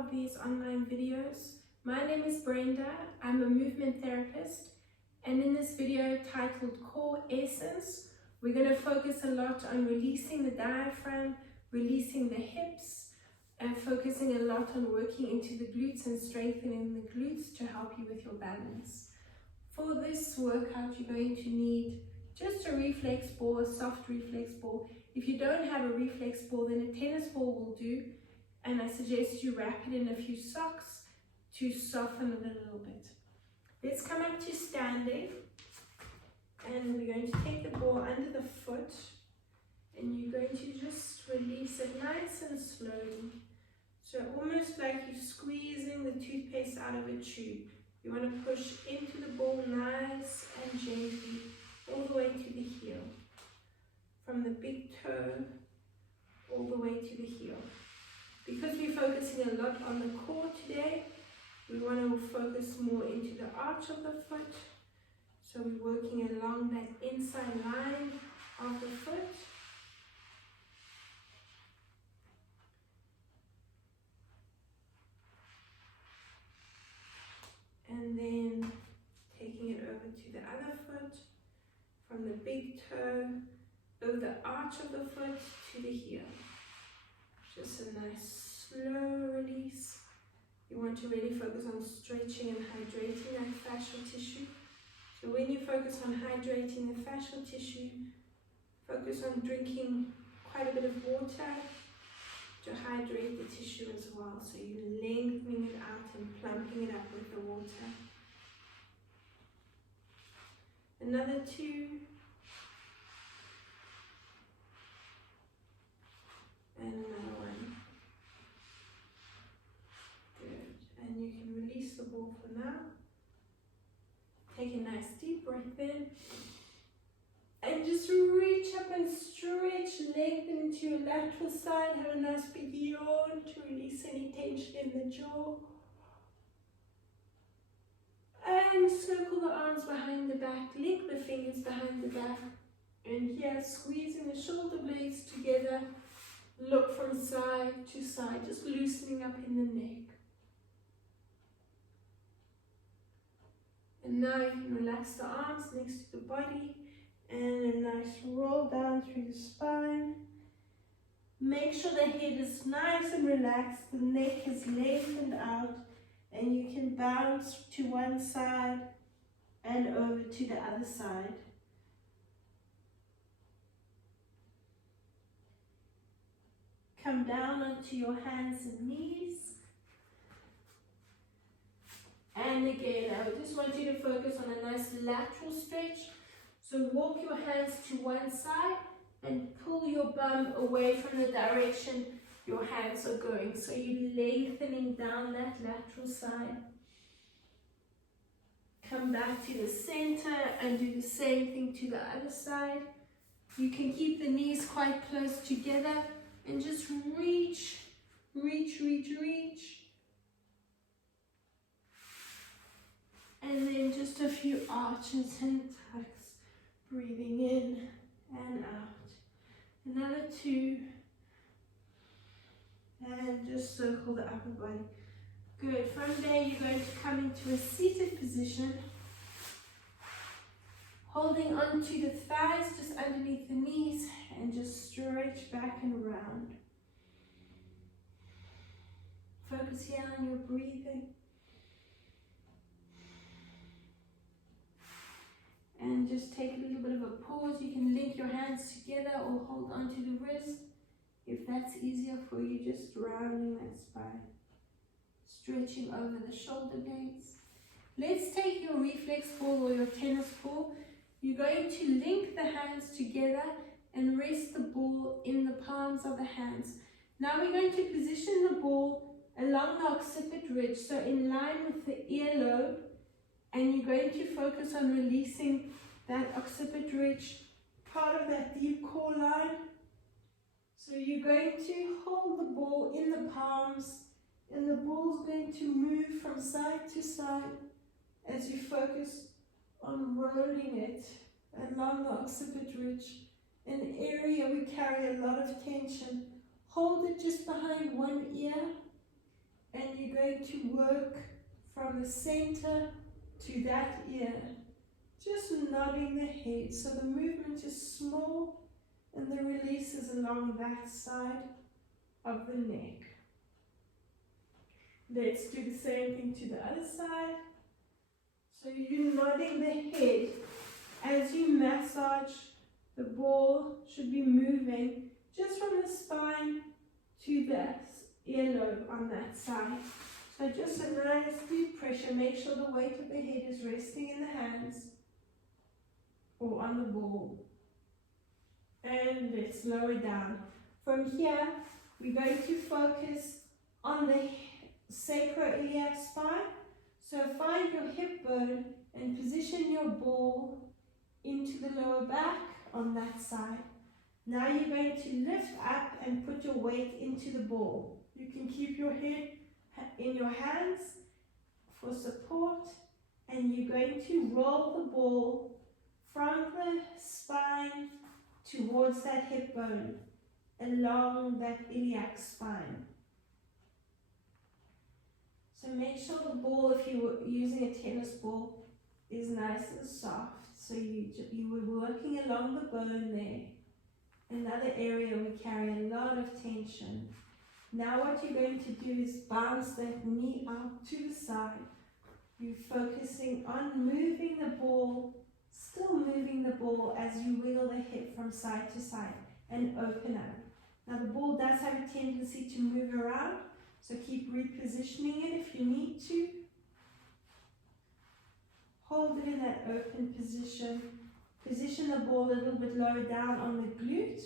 of these online videos. My name is Brenda. I'm a movement therapist, and in this video titled Core Essence, we're going to focus a lot on releasing the diaphragm, releasing the hips, and focusing a lot on working into the glutes and strengthening the glutes to help you with your balance. For this workout, you're going to need just a reflex ball, a soft reflex ball. If you don't have a reflex ball, then a tennis ball will do, and I suggest you wrap it in a few socks to soften it a little bit. Let's come up to standing, and we're going to take the ball under the foot, and you're going to just release it nice and slowly. So almost like you're squeezing the toothpaste out of a tube. You want to push into the ball nice and gently all the way to the heel. From the big toe all the way to the heel. Because we're focusing a lot on the core today, we want to focus more into the arch of the foot. So we're working along that inside line of the foot. And then taking it over to the other foot, from the big toe, over the arch of the foot to the heel. Just a nice slow release. You want to really focus on stretching and hydrating that fascial tissue. So when you focus on hydrating the fascial tissue, focus on drinking quite a bit of water to hydrate the tissue as well. So you're lengthening it out and plumping it up with the water. Another 2. And another 1. Good. And you can release the ball for now. Take a nice deep breath in. And just reach up and stretch, lengthen into your lateral side. Have a nice big yawn to release any tension in the jaw. And circle the arms behind the back, link the fingers behind the back. And here, squeezing the shoulder blades together. Look from side to side, just loosening up in the neck. And now you can relax the arms next to the body. And a nice roll down through the spine. Make sure the head is nice and relaxed, the neck is lengthened out, and you can bounce to one side and over to the other side. Come down onto your hands and knees. And again, I just want you to focus on a nice lateral stretch. So walk your hands to one side and pull your bum away from the direction your hands are going. So you're lengthening down that lateral side. Come back to the center and do the same thing to the other side. You can keep the knees quite close together and just reach, reach, reach, reach. And then just a few arches and tucks. Breathing in and out. Another 2. And just circle the upper body. Good. From there, you're going to come into a seated position. Holding onto the thighs just underneath the knees and just stretch back and round. Focus here on your breathing. And just take a little bit of a pause. You can link your hands together or hold onto the wrist. If that's easier for you, just rounding that spine. Stretching over the shoulder blades. Let's take your reflex ball or your tennis ball. You're going to link the hands together and rest the ball in the palms of the hands. Now we're going to position the ball along the occiput ridge, so in line with the earlobe. And you're going to focus on releasing that occiput ridge, part of that deep core line. So you're going to hold the ball in the palms, and the ball's going to move from side to side as you focus on rolling it along the occiput ridge, an area we carry a lot of tension. Hold it just behind one ear And you're going to work from the center to that ear, just nodding the head. So the movement is small and the release is along that side of the neck. Let's do the same thing to the other side. So you're nodding the head as you massage. The ball should be moving just from the spine to the earlobe on that side. So just a nice deep pressure. Make sure the weight of the head is resting in the hands or on the ball. And let's lower down. From here, we're going to focus on the sacroiliac spine. So find your hip bone and position your ball into the lower back on that side. Now you're going to lift up and put your weight into the ball. You can keep your head in your hands for support, and you're going to roll the ball from the spine towards that hip bone, along that iliac spine. So make sure the ball, if you were using a tennis ball, is nice and soft. So you were working along the bone there. Another area we carry a lot of tension. Now what you're going to do is bounce that knee out to the side. You're focusing on moving the ball, still moving the ball as you wiggle the hip from side to side and open up. Now the ball does have a tendency to move around, so keep repositioning it if you need to. Hold it in that open position. Position the ball a little bit lower down on the glute.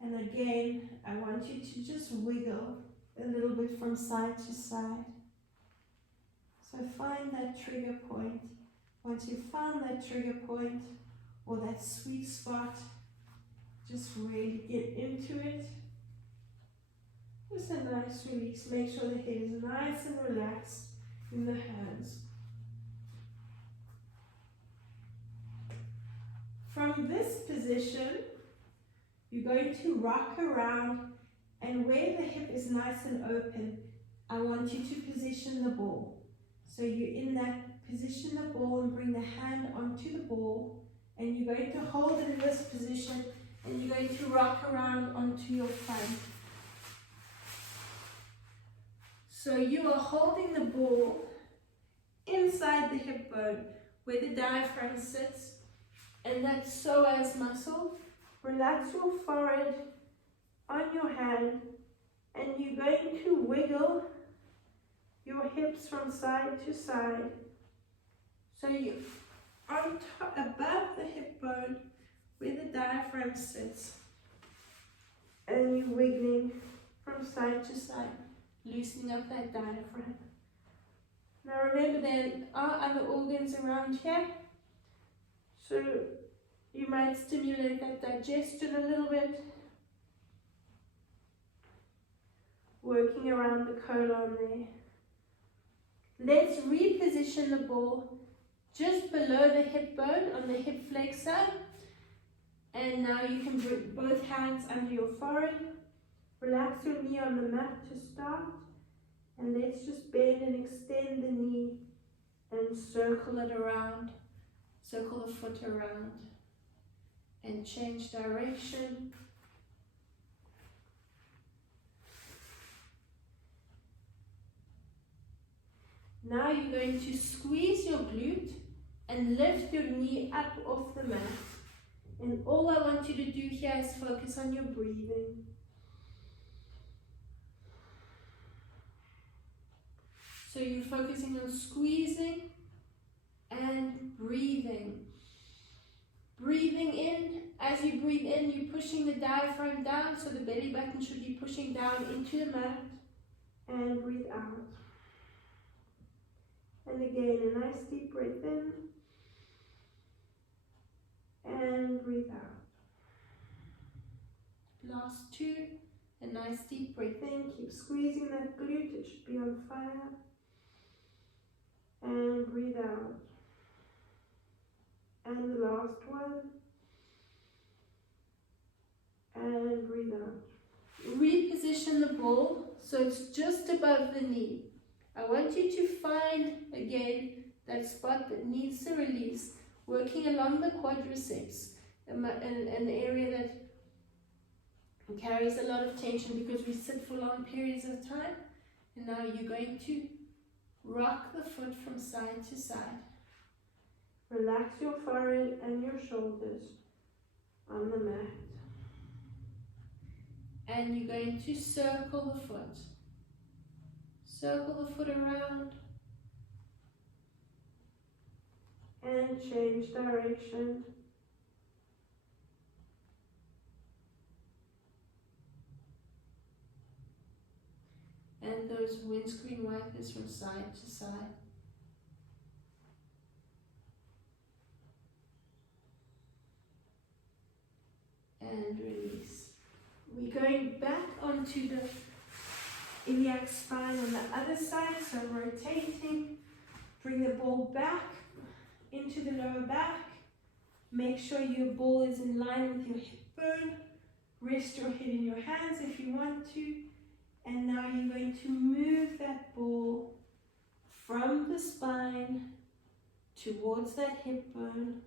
And again, I want you to just wiggle a little bit from side to side. So find that trigger point. Once you've found that trigger point or that sweet spot, just really get into it. Just a nice release. Make sure the head is nice and relaxed in the hands. From this position, you're going to rock around, and where the hip is nice and open, I want you to position the ball. So you're in that position the ball and bring the hand onto the ball, and you're going to hold it in this position, and you're going to rock around onto your front. So you are holding the ball inside the hip bone where the diaphragm sits, and that psoas muscle. Relax your forehead on your hand, and you're going to wiggle your hips from side to side. So you're on top, above the hip bone where the diaphragm sits, and you're wiggling from side to side, loosening up that diaphragm. Now remember, there are other organs around here, so you might stimulate that digestion a little bit, working around the colon there. Let's reposition the ball just below the hip bone on the hip flexor, and now you can bring both hands under your forehead. Relax your knee on the mat to start, and let's just bend and extend the knee and circle it around, circle the foot around, and change direction. Now you're going to squeeze your glute and lift your knee up off the mat. And all I want you to do here is focus on your breathing. So you're focusing on squeezing and breathing. Breathing in, as you breathe in, you're pushing the diaphragm down, so the belly button should be pushing down into the mat. And breathe out. And again, a nice deep breath in. And breathe out. Last two, a nice deep breath in. Keep squeezing that glute, it should be on fire. And breathe out. And the last one. And breathe out. Reposition the ball so it's just above the knee. I want you to find, again, that spot that needs to release, working along the quadriceps, an area that carries a lot of tension because we sit for long periods of time. And now you're going to rock the foot from side to side. Relax your forehead and your shoulders on the mat. And you're going to circle the foot. Circle the foot around. And change direction. And those windscreen wipers from side to side. And release. We're going back onto the iliac spine on the other side, so rotating. Bring the ball back into the lower back. Make sure your ball is in line with your hip bone. Rest your head in your hands if you want to. And now you're going to move that ball from the spine towards that hip bone,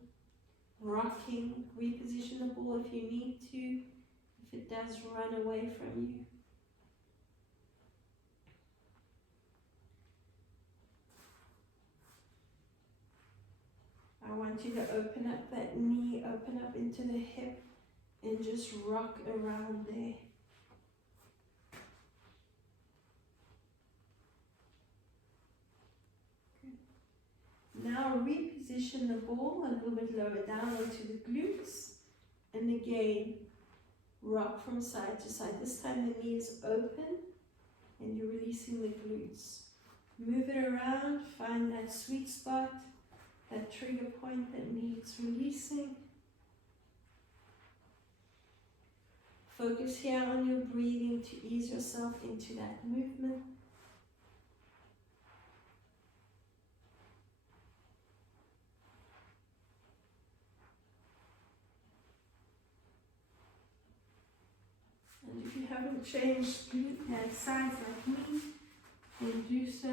rocking. Reposition the ball if you need to, if it does run away from you. I want you to open up that knee, open up into the hip, and just rock around there. Now reposition the ball a little bit lower down onto the glutes, and again rock from side to side. This time the knee is open and you're releasing the glutes. Move it around, find that sweet spot, that trigger point that needs releasing. Focus here on your breathing to ease yourself into that movement. And if you haven't changed glute sides like me, then do so.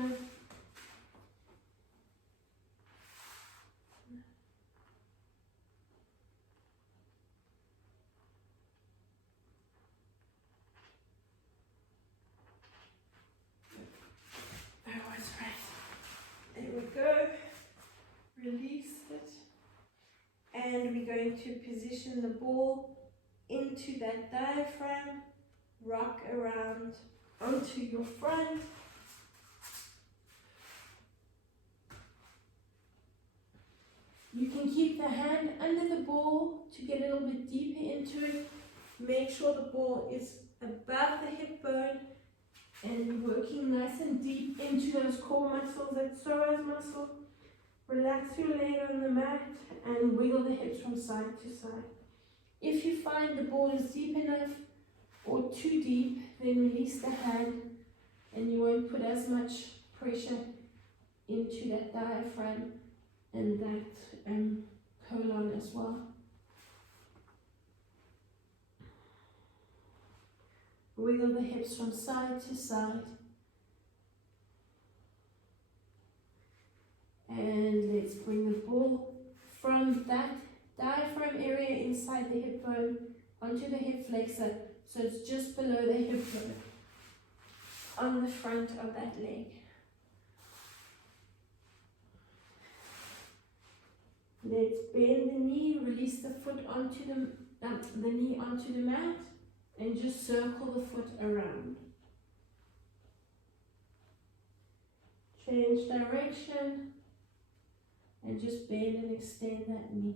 Release it, and we're going to position the ball into that diaphragm, rock around onto your front. You can keep the hand under the ball to get a little bit deeper into it. Make sure the ball is above the hip bone and you're working nice and deep into those core muscles, that psoas muscle. Relax your leg on the mat and wiggle the hips from side to side. If you find the ball is deep enough or too deep, then release the hand and you won't put as much pressure into that diaphragm and that colon as well. Wiggle the hips from side to side. And let's bring the ball from that diaphragm area inside the hip bone onto the hip flexor, so it's just below the hip bone on the front of that leg. Let's bend the knee, release the foot onto the knee onto the mat, and just circle the foot around. Change direction. And just bend and extend that knee.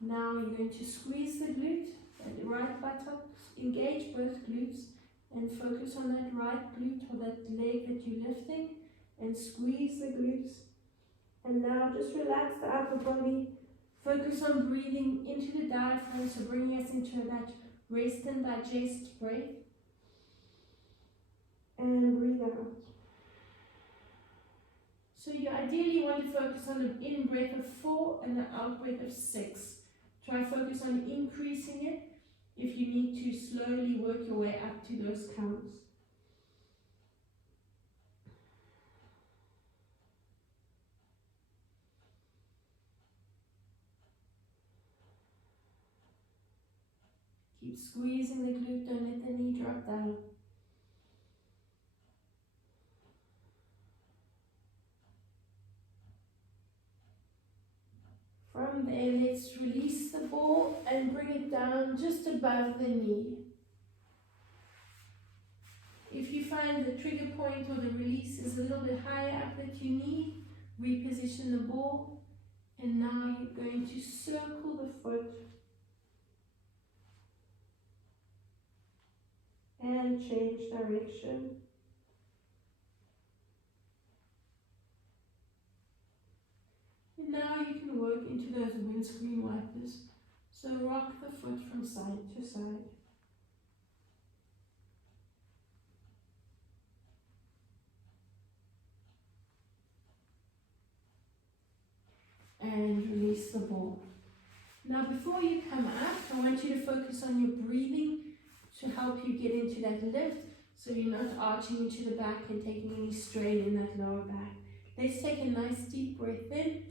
Now you're going to squeeze the glute at the right buttocks, engage both glutes, and focus on that right glute or that leg that you're lifting, and squeeze the glutes. And now just relax the upper body. Focus on breathing into the diaphragm, so bringing us into that rest and digest breath. And breathe out. So you ideally want to focus on an in-breath of 4 and an out-breath of 6. Try focus on increasing it if you need to slowly work your way up to those counts. Keep squeezing the glute, don't let the knee drop down. From there, let's release the ball and bring it down just above the knee. If you find the trigger point or the release is a little bit higher up that you need, reposition the ball. And now you're going to circle the foot and change direction. And now you can work into those windscreen wipers. So rock the foot from side to side. And release the ball. Now before you come up, I want you to focus on your breathing to help you get into that lift so you're not arching into the back and taking any strain in that lower back. Let's take a nice deep breath in,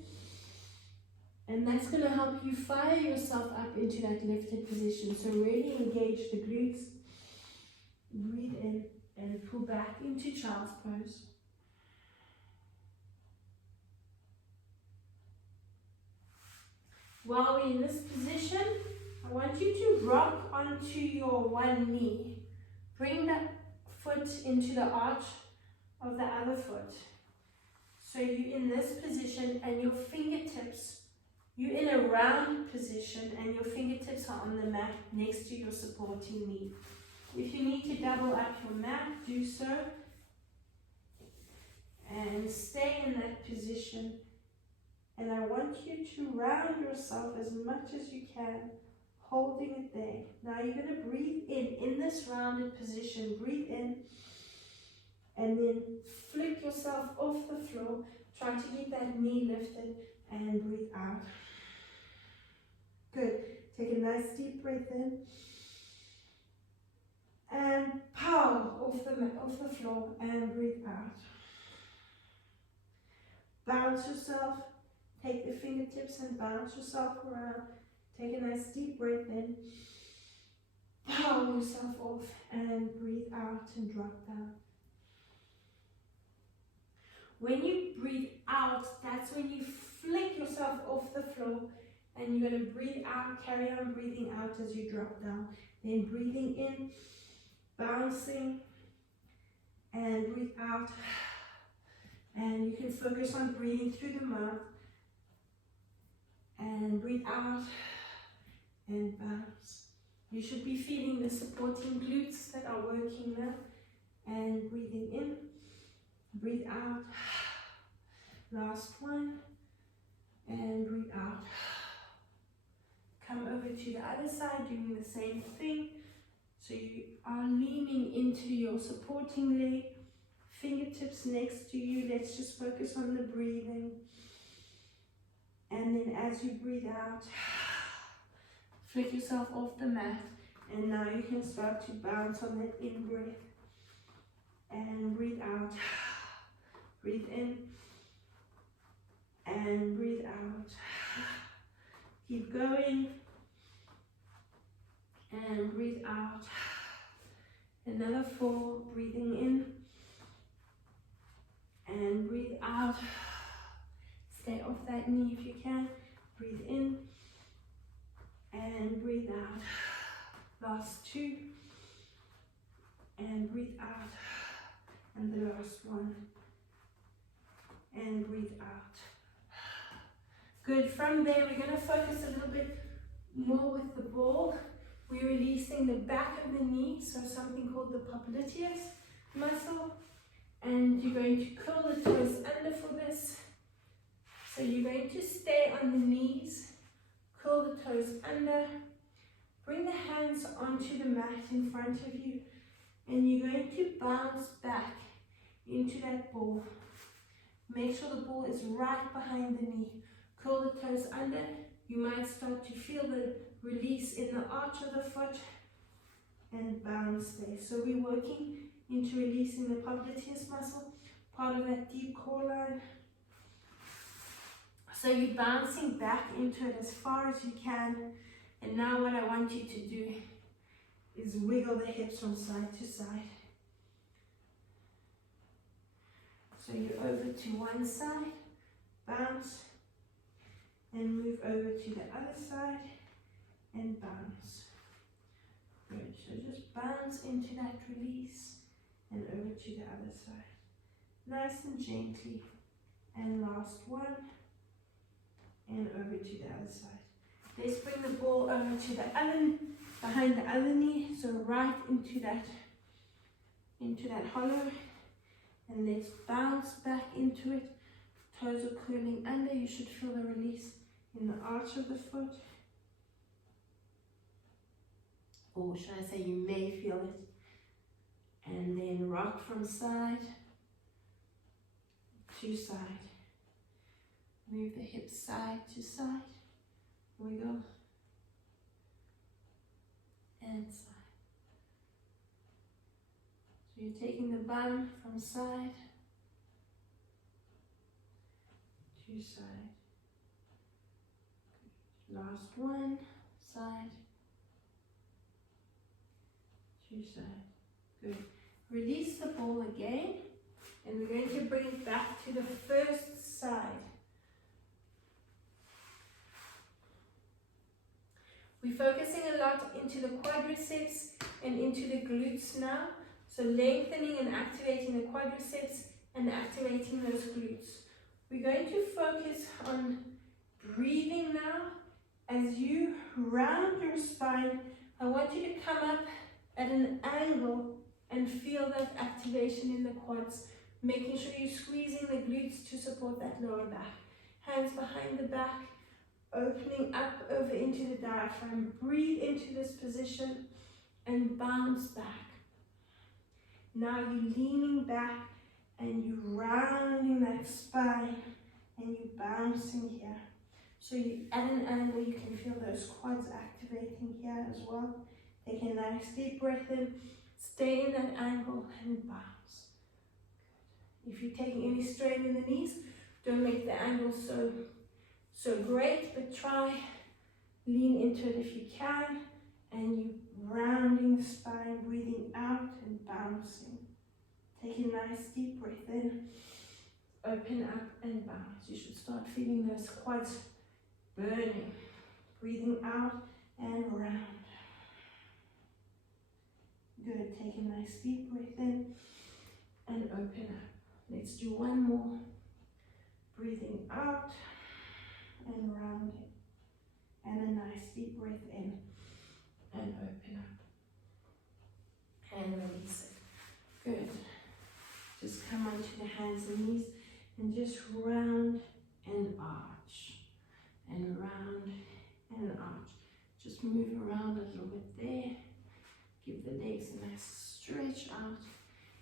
and that's going to help you fire yourself up into that lifted position. So really engage the glutes, breathe in and pull back into child's pose. While we're in this position, I want you to rock onto your one knee. Bring that foot into the arch of the other foot. So you're in this position and your fingertips, you're in a round position and your fingertips are on the mat next to your supporting knee. If you need to double up your mat, do so. And stay in that position. And I want you to round yourself as much as you can, holding it there. Now you're going to breathe in this rounded position. Breathe in, and then flick yourself off the floor. Try to keep that knee lifted, and breathe out. Good. Take a nice deep breath in, and pow off the floor, and breathe out. Bounce yourself. Take the fingertips and bounce yourself around. Take a nice deep breath in. Power yourself off and breathe out and drop down. When you breathe out, that's when you flick yourself off the floor, and you're going to breathe out, carry on breathing out as you drop down. Then breathing in, bouncing, and breathe out. And you can focus on breathing through the mouth. And breathe out and bounce. You should be feeling the supporting glutes that are working now. And breathing in, breathe out. Last one. And breathe out. Come over to the other side, doing the same thing. So you are leaning into your supporting leg, fingertips next to you. Let's just focus on the breathing. And then as you breathe out, flick yourself off the mat. And now you can start to bounce on that in-breath. And breathe out. Breathe in. And breathe out. Keep going. And breathe out. Another 4. Breathing in. And breathe out. Stay off that knee if you can. Breathe in and breathe out. Last 2 and breathe out. And the last one and breathe out. Good. From there, we're going to focus a little bit more with the ball. We're releasing the back of the knee, so something called the popliteus muscle. And you're going to curl the toes under for this. So you're going to stay on the knees, curl the toes under, bring the hands onto the mat in front of you, and you're going to bounce back into that ball. Make sure the ball is right behind the knee. Curl the toes under. You might start to feel the release in the arch of the foot and bounce there. So we're working into releasing the popliteus muscle, part of that deep core line. So you're bouncing back into it as far as you can. And now what I want you to do is wiggle the hips from side to side. So you're over to one side, bounce, and move over to the other side and bounce. Good, so just bounce into that release and over to the other side. Nice and gently. And last one, and over to the other side. Let's bring the ball over to the other, behind the other knee, so right into that hollow. And let's bounce back into it. Toes are curling under. You should feel the release in the arch of the foot. Or should I say you may feel it. And then rock from side to side. Move the hips side to side. Wiggle. And side. So you're taking the bum from side to side. Last one, side to side. Good. Release the ball again, and we're going to bring it back to the first side. We're focusing a lot into the quadriceps and into the glutes now. So lengthening and activating the quadriceps and activating those glutes. We're going to focus on breathing now. As you round your spine, I want you to come up at an angle and feel that activation in the quads. Making sure you're squeezing the glutes to support that lower back. Hands behind the back, opening up over into the diaphragm. Breathe into this position and bounce back. Now you're leaning back and you're rounding that spine and you're bouncing here. So you, at an angle, you can feel those quads activating here as well. Take a nice deep breath in, stay in that angle and bounce. Good. If you're taking any strain in the knees, don't make the angle so great, but try lean into it if you can, and you rounding the spine, breathing out and bouncing. Take a nice deep breath in, open up and bounce. You should start feeling those quads burning. Breathing out and round. Good, take a nice deep breath in and open up. Let's do one more. Breathing out and rounding. And a nice deep breath in and open up. And release it. Good. Just come onto the hands and knees and just round and arch. And round and arch. Just move around a little bit there. Give the legs a nice stretch out.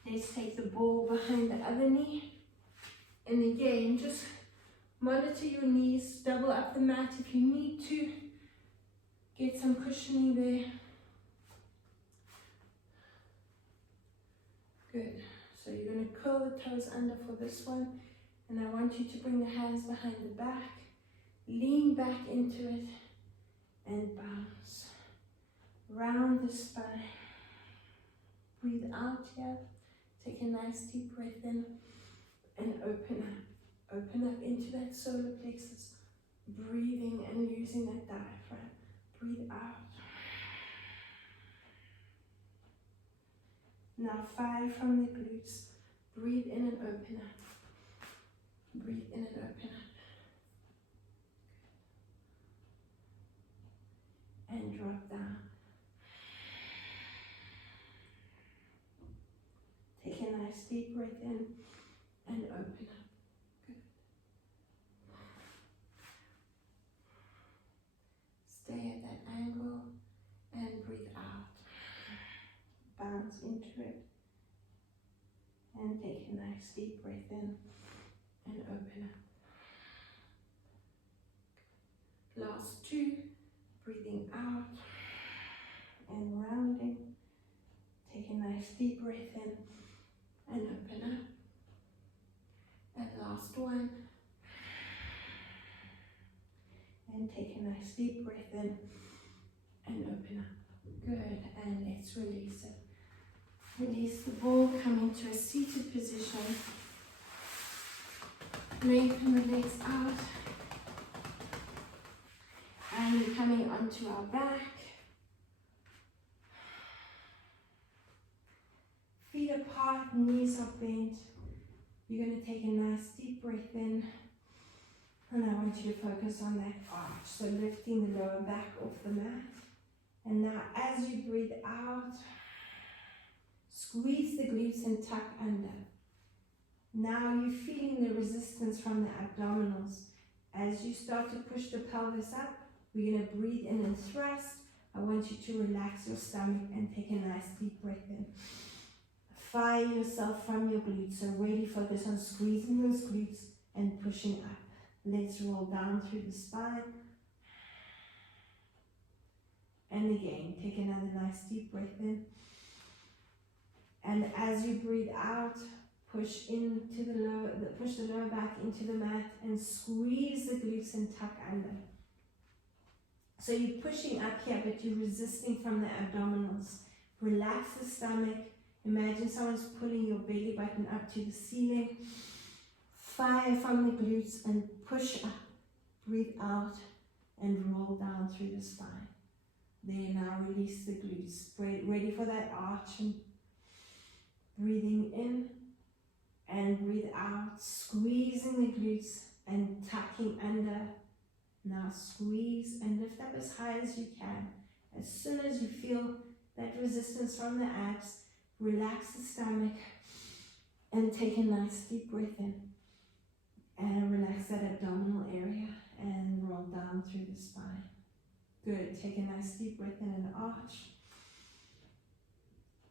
Let's take the ball behind the other knee. And again, just monitor your knees. Double up the mat if you need to. Get some cushioning there. Good. So you're going to curl the toes under for this one. And I want you to bring the hands behind the back. Lean back into it and bounce. Round the spine. Breathe out here. Take a nice deep breath in and open up. Open up into that solar plexus. Breathing and using that diaphragm. Breathe out. Now fire from the glutes. Breathe in and open up. Breathe in and open up. And drop down. Take a nice deep breath in and open up. Good. Stay at that angle and breathe out. Bounce into it. And take a nice deep breath in and open up. Last two, breathing out and rounding. Take a nice deep breath in and open up. And last one. And take a nice deep breath in and open up. Good, and let's release it. Release the ball, come into a seated position. Lengthen the legs out. And we're coming onto our back. Feet apart, knees are bent. You're going to take a nice deep breath in. And I want you to focus on that arch. So lifting the lower back off the mat. And now as you breathe out, squeeze the glutes and tuck under. Now you're feeling the resistance from the abdominals. As you start to push the pelvis up, we're going to breathe in and thrust. I want you to relax your stomach and take a nice deep breath in. Fire yourself from your glutes. So really focus on squeezing those glutes and pushing up. Let's roll down through the spine. And again, take another nice deep breath in. And as you breathe out, push the lower back into the mat and squeeze the glutes and tuck under. So you're pushing up here, but you're resisting from the abdominals. Relax the stomach. Imagine someone's pulling your belly button up to the ceiling. Fire from the glutes and push up. Breathe out and roll down through the spine. There, now release the glutes. Ready for that arch. And breathing in and breathe out. Squeezing the glutes and tucking under. Now squeeze and lift up as high as you can. As soon as you feel that resistance from the abs, relax the stomach and take a nice deep breath in. And relax that abdominal area and roll down through the spine. Good. Take a nice deep breath in and arch.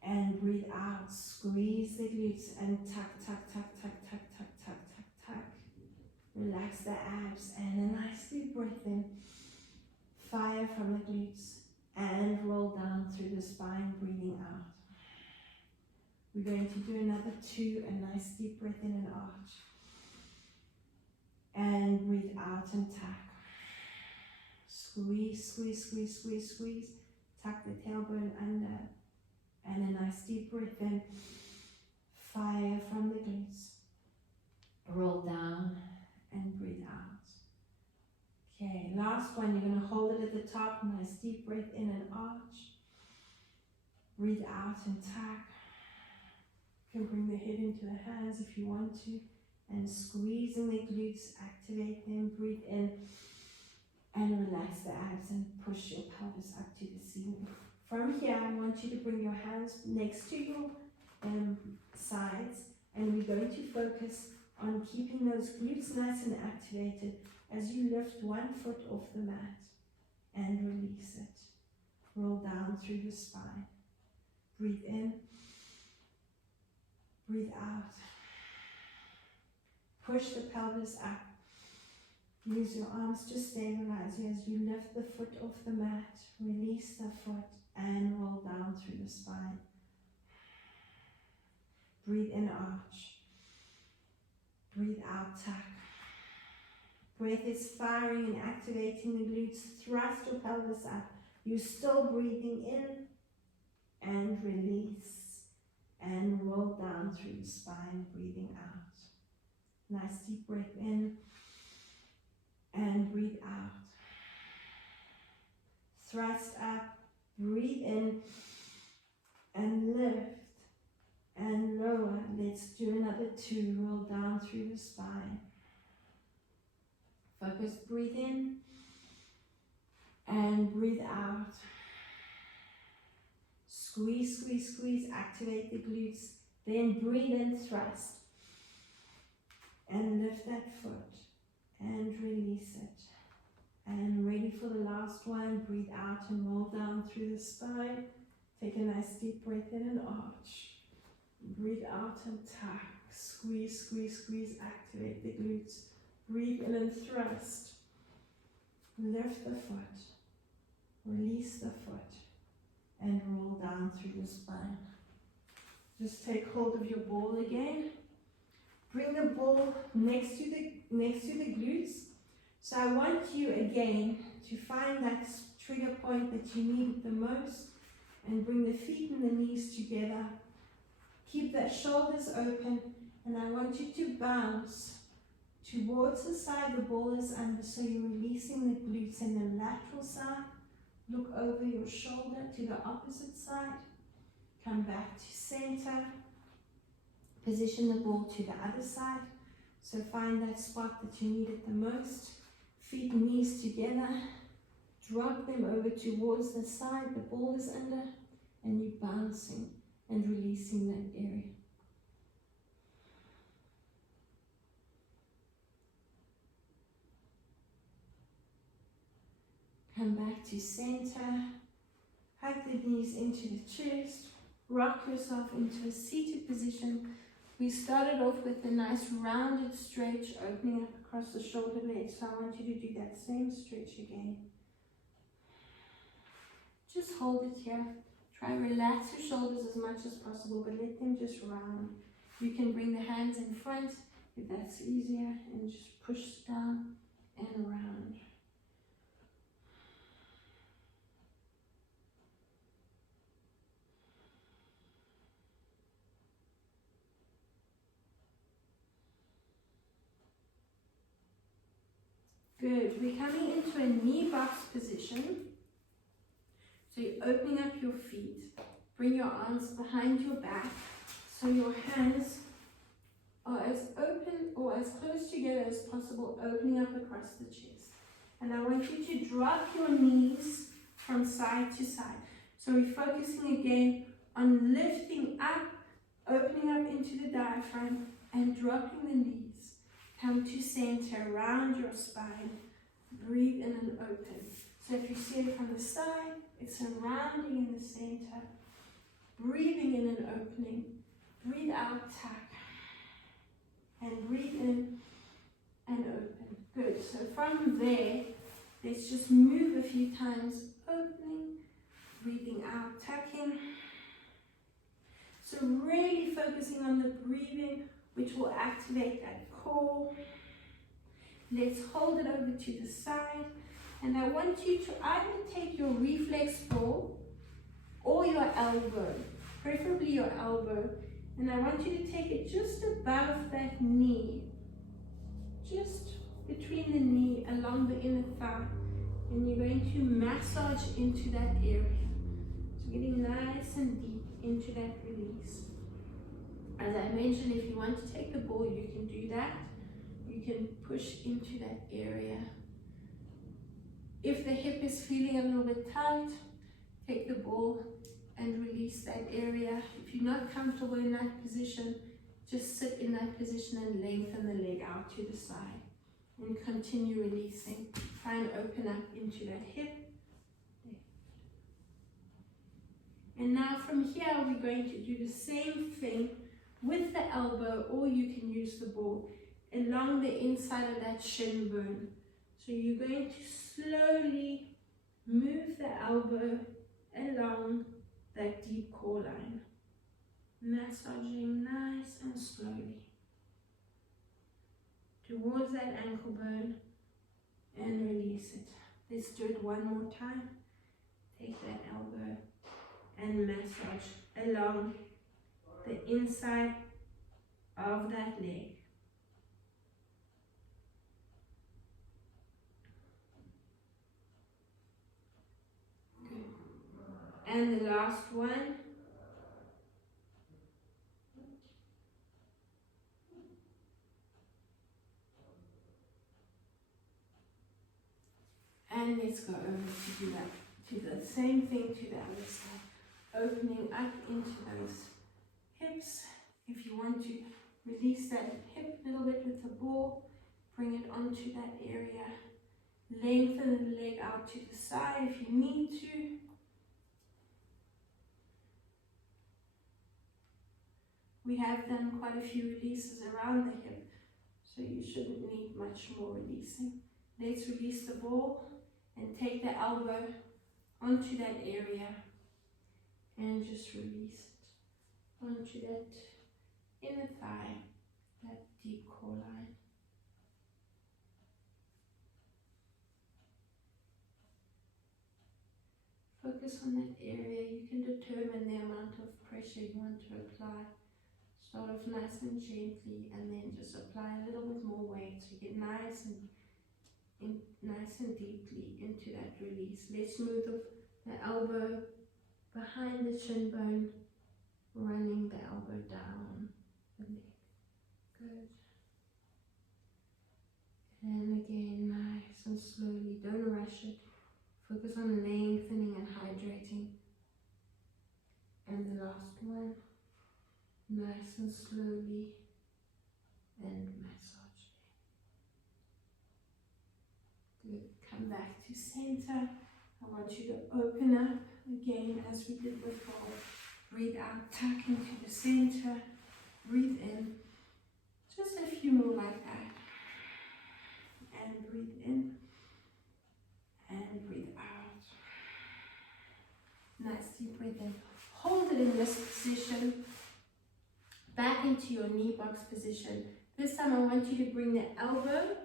And breathe out. Squeeze the glutes and tuck, tuck, tuck, tuck, tuck, tuck, tuck, tuck, tuck. Relax the abs and a nice deep breath in. Fire from the glutes and roll down through the spine, breathing out. We're going to do another two, a nice deep breath in and arch. And breathe out and tuck. Squeeze, squeeze, squeeze, squeeze, squeeze. Tuck the tailbone under. And a nice deep breath in. Fire from the glutes. Roll down and breathe out. Okay, last one. You're going to hold it at the top. Nice deep breath in and arch. Breathe out and tuck. You can bring the head into the hands if you want to. And squeezing the glutes, activate them, breathe in, and relax the abs and push your pelvis up to the ceiling. From here, I want you to bring your hands next to your sides, and we're going to focus on keeping those glutes nice and activated as you lift one foot off the mat and release it. Roll down through the spine. Breathe in, breathe out. Push the pelvis up. Use your arms to stabilize you as you lift the foot off the mat. Release the foot and roll down through the spine. Breathe in, arch. Breathe out, tuck. Breath is firing and activating the glutes. Thrust your pelvis up. You're still breathing in and release and roll down through the spine, breathing out. Nice deep breath in and breathe out. Thrust up, breathe in and lift and lower. Let's do another two. Roll down through the spine. Focus, breathe in and breathe out. Squeeze, squeeze, squeeze, activate the glutes. Then breathe and thrust. And lift that foot and release it. And ready for the last one. Breathe out and roll down through the spine. Take a nice deep breath in and arch. Breathe out and tuck. Squeeze, squeeze, squeeze, activate the glutes. Breathe in and thrust. Lift the foot. Release the foot. And roll down through the spine. Just take hold of your ball again. Bring the ball next to the glutes. So I want you again to find that trigger point that you need the most and bring the feet and the knees together. Keep the shoulders open, and I want you to bounce towards the side the ball is under, so you're releasing the glutes in the lateral side. Look over your shoulder to the opposite side. Come back to center. Position the ball to the other side. So find that spot that you need it the most. Feet and knees together. Drop them over towards the side the ball is under, and you're bouncing and releasing that area. Come back to center. Hug the knees into the chest. Rock yourself into a seated position. We started off with a nice rounded stretch, opening up across the shoulder blades. So I want you to do that same stretch again. Just hold it here. Try and relax your shoulders as much as possible, but let them just round. You can bring the hands in front if that's easier, and just push down and around. Good. We're coming into a knee box position. So you're opening up your feet. Bring your arms behind your back so your hands are as open or as close together as possible, opening up across the chest. And I want you to drop your knees from side to side. So we're focusing again on lifting up, opening up into the diaphragm, and dropping the knees. Come to center, round your spine. Breathe in and open. So if you see it from the side, it's a rounding in the center. Breathing in and opening. Breathe out, tuck. And breathe in and open. Good. So from there, let's just move a few times. Opening, breathing out, tucking. So really focusing on the breathing, which will activate that core. Let's hold it over to the side. And I want you to either take your reflex ball or your elbow, preferably your elbow. And I want you to take it just above that knee, just between the knee, along the inner thigh. And you're going to massage into that area. So getting nice and deep into that release. As I mentioned, if you want to take the ball, you can do that. You can push into that area. If the hip is feeling a little bit tight, take the ball and release that area. If you're not comfortable in that position, just sit in that position and lengthen the leg out to the side. And continue releasing. Try and open up into that hip. And now from here, we're going to do the same thing with the elbow, or you can use the ball along the inside of that shin bone. So you're going to slowly move the elbow along that deep core line. Massaging nice and slowly towards that ankle bone and release it. Let's do it one more time. Take that elbow and massage along the inside of that leg. Good. And the last one. And let's go over to do that, to the same thing to the other side. Opening up into those hips. If you want to release that hip a little bit with the ball, bring it onto that area. Lengthen the leg out to the side if you need to. We have done quite a few releases around the hip, so you shouldn't need much more releasing. Let's release the ball and take the elbow onto that area and just release it onto that inner thigh, that deep core line. Focus on that area. You can determine the amount of pressure you want to apply. Start off nice and gently and then just apply a little bit more weight so you get nice and deeply into that release. Let's move the elbow behind the shin bone, running the elbow down the neck. Good. And again, nice and slowly, don't rush it. Focus on lengthening and hydrating. And the last one, nice and slowly, and massage. Good. Come back to center. I want you to open up again as we did before. Breathe out, tuck into the center. Breathe in. Just a few more like that. And breathe in. And breathe out. Nice deep breath in. Hold it in this position. Back into your knee box position. This time I want you to bring the elbow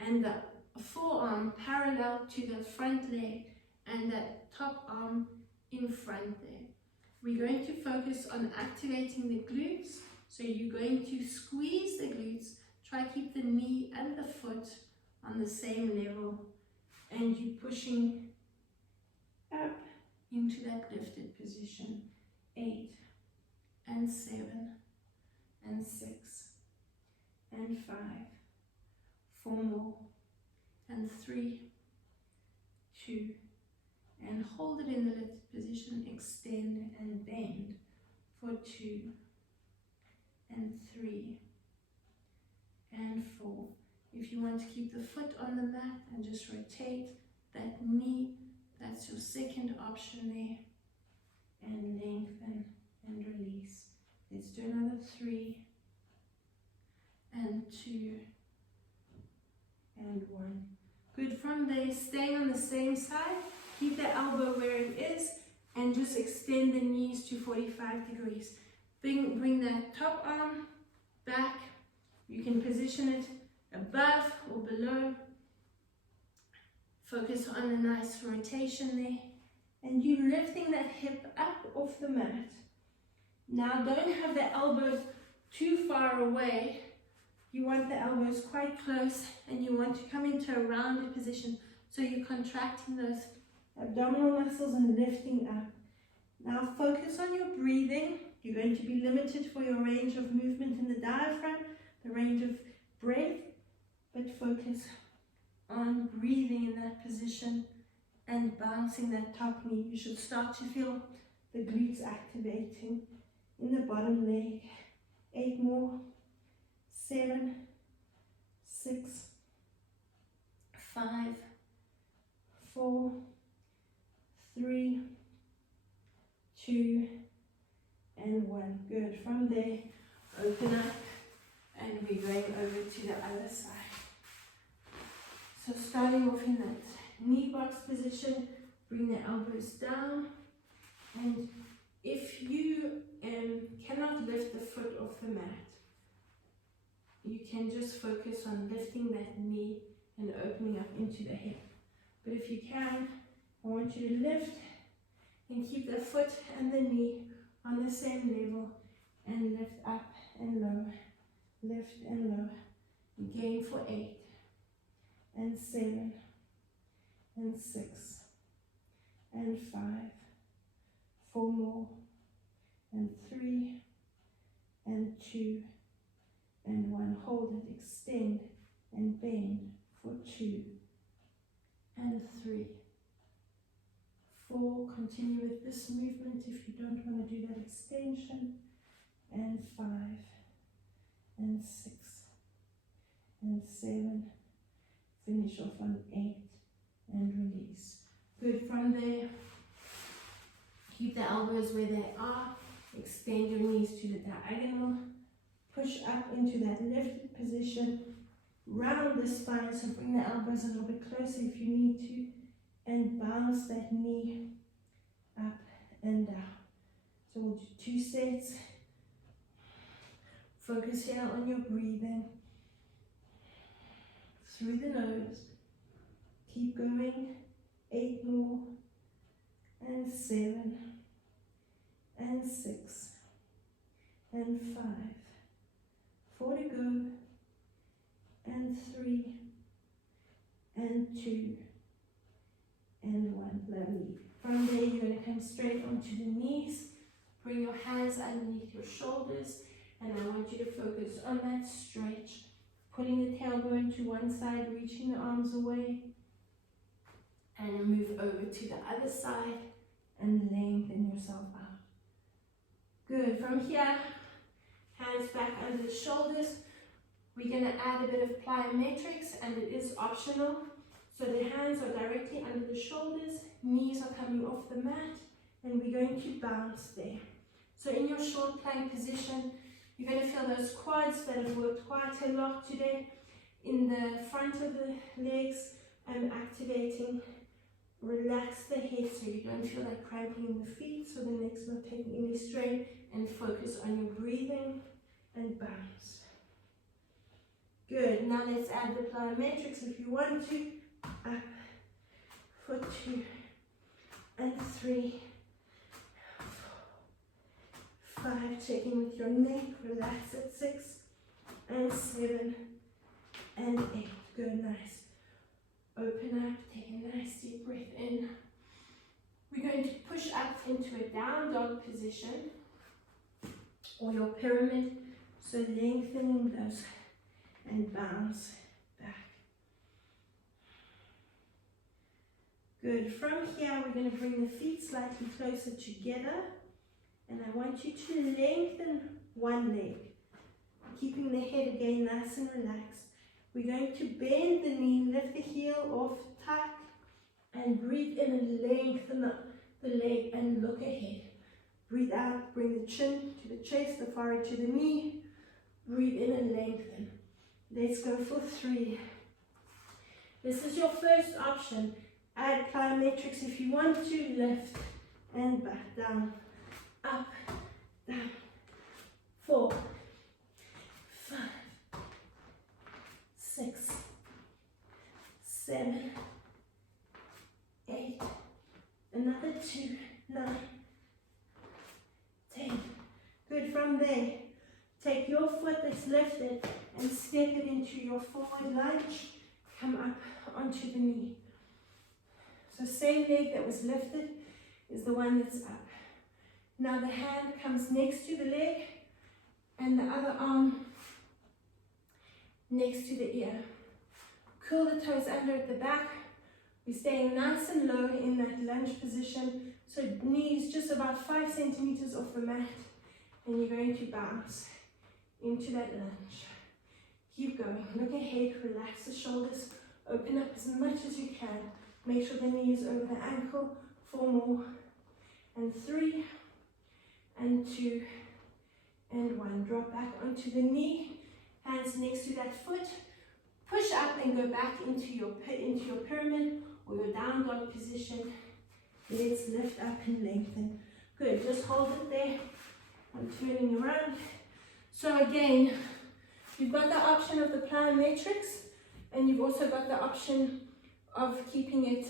and the forearm parallel to the front leg and the top arm in front there. We're going to focus on activating the glutes. So you're going to squeeze the glutes. Try to keep the knee and the foot on the same level. And you're pushing up into that lifted position. 8 and 7 and 6 and 5. 4 more. And 3, 2, and hold it in the lifted position. Extend and bend for 2 and 3 and 4. If you want to keep the foot on the mat and just rotate that knee, that's your second option there. And lengthen and release. Let's do another 3 and 2 and 1. Good. From there, staying on the same side, keep the elbow where it is and just extend the knees to 45 degrees. Bring that top arm back. You can position it above or below. Focus on a nice rotation there. And you're lifting that hip up off the mat. Now don't have the elbows too far away. You want the elbows quite close and you want to come into a rounded position. So you're contracting those abdominal muscles and lifting up. Now focus on your breathing. You're going to be limited for your range of movement in the diaphragm, the range of breath, but focus on breathing in that position and bouncing that top knee. You should start to feel the glutes activating in the bottom leg. 8 more. 7, 6, 5, 4, 3, 2, and 1. Good. From there, open up, and we're going over to the other side. So starting off in that knee box position, bring the elbows down, and if you cannot lift the foot off the mat, you can just focus on lifting that knee and opening up into the hip. But if you can, I want you to lift and keep the foot and the knee on the same level and lift up and lower, lift and lower. Again for 8 and 7 and 6 and 5, 4 more, and 3 and 2 and 1. Hold it, extend and bend for 2 and 3, 4. Continue with this movement if you don't want to do that extension, and 5 and 6 and 7. Finish off on 8 and release. Good. From there, keep the elbows where they are. Extend your knees to the diagonal. Push up into that lifted position. Round the spine, so bring the elbows a little bit closer if you need to. And bounce that knee up and down. So we'll do 2 sets. Focus here on your breathing. Through the nose. Keep going. 8 more. And 7. And 6. And 5. 4 to go. And 3. And 2. And 1. Lovely. From there, you're going to come straight onto the knees. Bring your hands underneath your shoulders. And I want you to focus on that stretch. Pulling the tailbone to one side, reaching the arms away. And move over to the other side. And lengthen yourself out. Good. From here, hands back under the shoulders. We're going to add a bit of plyometrics, and it is optional. So the hands are directly under the shoulders, knees are coming off the mat, and we're going to bounce there. So in your short plank position, you're going to feel those quads that have worked quite a lot today. In the front of the legs, I'm activating. Relax the head so you don't feel like cramping in the feet, so the neck's not taking any strain, and focus on your breathing and bounce. Good. Now let's add the plyometrics if you want to. Up for 2 and 3, 4, 5. Checking with your neck. Relax at 6 and 7 and 8. Good. Nice. Open up. Take a nice deep breath in. We're going to push up into a down dog position or your pyramid. So lengthening those and bounce back. Good. From here, we're going to bring the feet slightly closer together. And I want you to lengthen one leg. Keeping the head again nice and relaxed. We're going to bend the knee, lift the heel off, tuck, and breathe in and lengthen the leg and look ahead. Breathe out, bring the chin to the chest, the forehead to the knee. Breathe in and lengthen. Let's go for 3. This is your first option. Add plyometrics if you want to. Lift and back, down, up, down. 4, 5, 6, 7, 8. Another 2, 9, 10. Good. From there, take your foot that's lifted and step it into your forward lunge. Come up onto the knee. So same leg that was lifted is the one that's up. Now the hand comes next to the leg and the other arm next to the ear. Curl the toes under at the back. We're staying nice and low in that lunge position. So knees just about 5 centimeters off the mat. And you're going to bounce into that lunge. Keep going. Look ahead. Relax the shoulders. Open up as much as you can. Make sure the knee is over the ankle. 4 more. And 3. And 2. And 1. Drop back onto the knee. Hands next to that foot. Push up and go back into your pyramid or your down dog position. Let's lift up and lengthen. Good. Just hold it there. I'm turning around. So again, you've got the option of the plyometrics, and you've also got the option of keeping it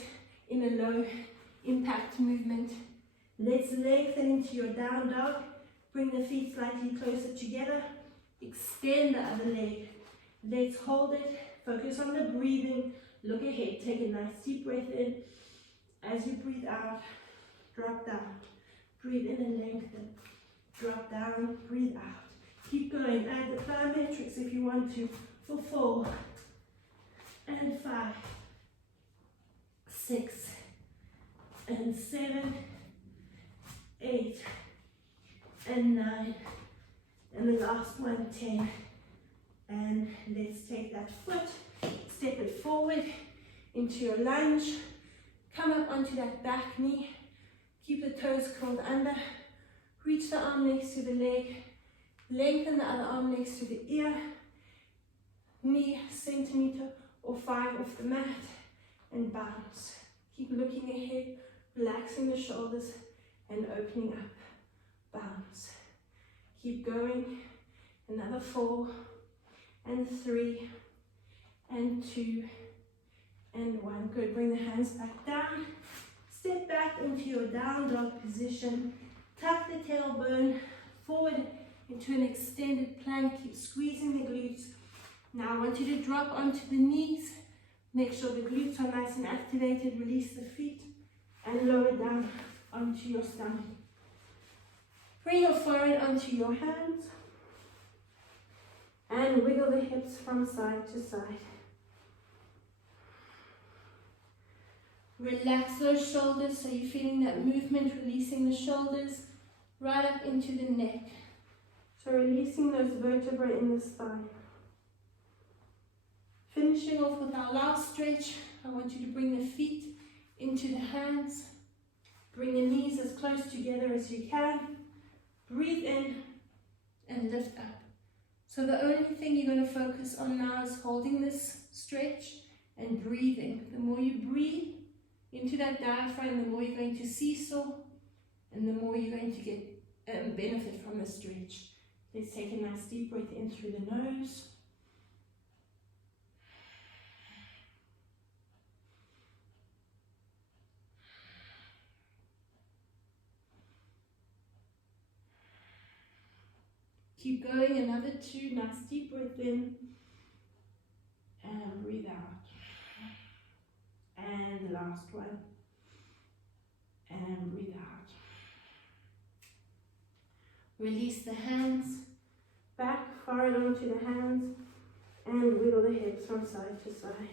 in a low impact movement. Let's lengthen into your down dog. Bring the feet slightly closer together. Extend the other leg. Let's hold it. Focus on the breathing. Look ahead. Take a nice deep breath in. As you breathe out, drop down. Breathe in and lengthen. Drop down, breathe out. Keep going. Add the plyometrics if you want to for 4 and 5, 6 and 7, 8 and 9, and the last one, 10. And let's take that foot, step it forward into your lunge. Come up onto that back knee. Keep the toes curled under. Reach the arm next to the leg. Lengthen the other arm next to the ear. Knee centimeter or 5 off the mat. And bounce. Keep looking ahead, relaxing the shoulders and opening up. Bounce. Keep going. Another 4 and 3 and 2 and 1. Good. Bring the hands back down. Step back into your down dog position. Tuck the tailbone forward into an extended plank. Keep squeezing the glutes. Now I want you to drop onto the knees. Make sure the glutes are nice and activated. Release the feet and lower down onto your stomach. Bring your forehead onto your hands and wiggle the hips from side to side. Relax those shoulders so you're feeling that movement, releasing the shoulders right up into the neck. So releasing those vertebrae in the spine. Finishing off with our last stretch, I want you to bring the feet into the hands. Bring the knees as close together as you can. Breathe in and lift up. So the only thing you're going to focus on now is holding this stretch and breathing. The more you breathe into that diaphragm, the more you're going to seesaw and the more you're going to get benefit from the stretch. Let's take a nice deep breath in through the nose. Keep going, another 2, nice deep breath in, and breathe out. And the last one, and breathe out. Release the hands, back, forward onto the hands, and wiggle the hips from side to side.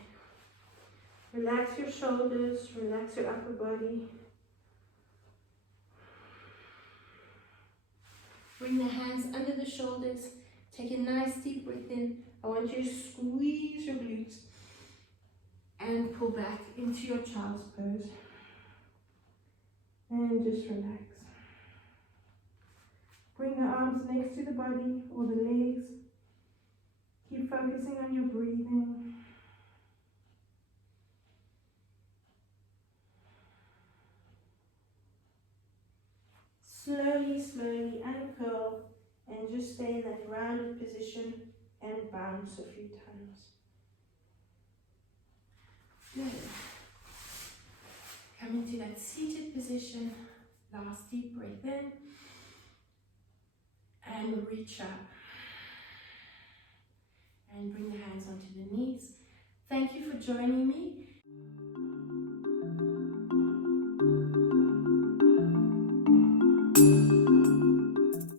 Relax your shoulders, relax your upper body. Bring the hands under the shoulders. Take a nice deep breath in. I want you to squeeze your glutes and pull back into your child's pose. And just relax. Bring the arms next to the body or the legs. Keep focusing on your breathing. Slowly, slowly uncurl and just stay in that rounded position and bounce a few times. Good. Come into that seated position. Last deep breath in. And reach up. And bring the hands onto the knees. Thank you for joining me.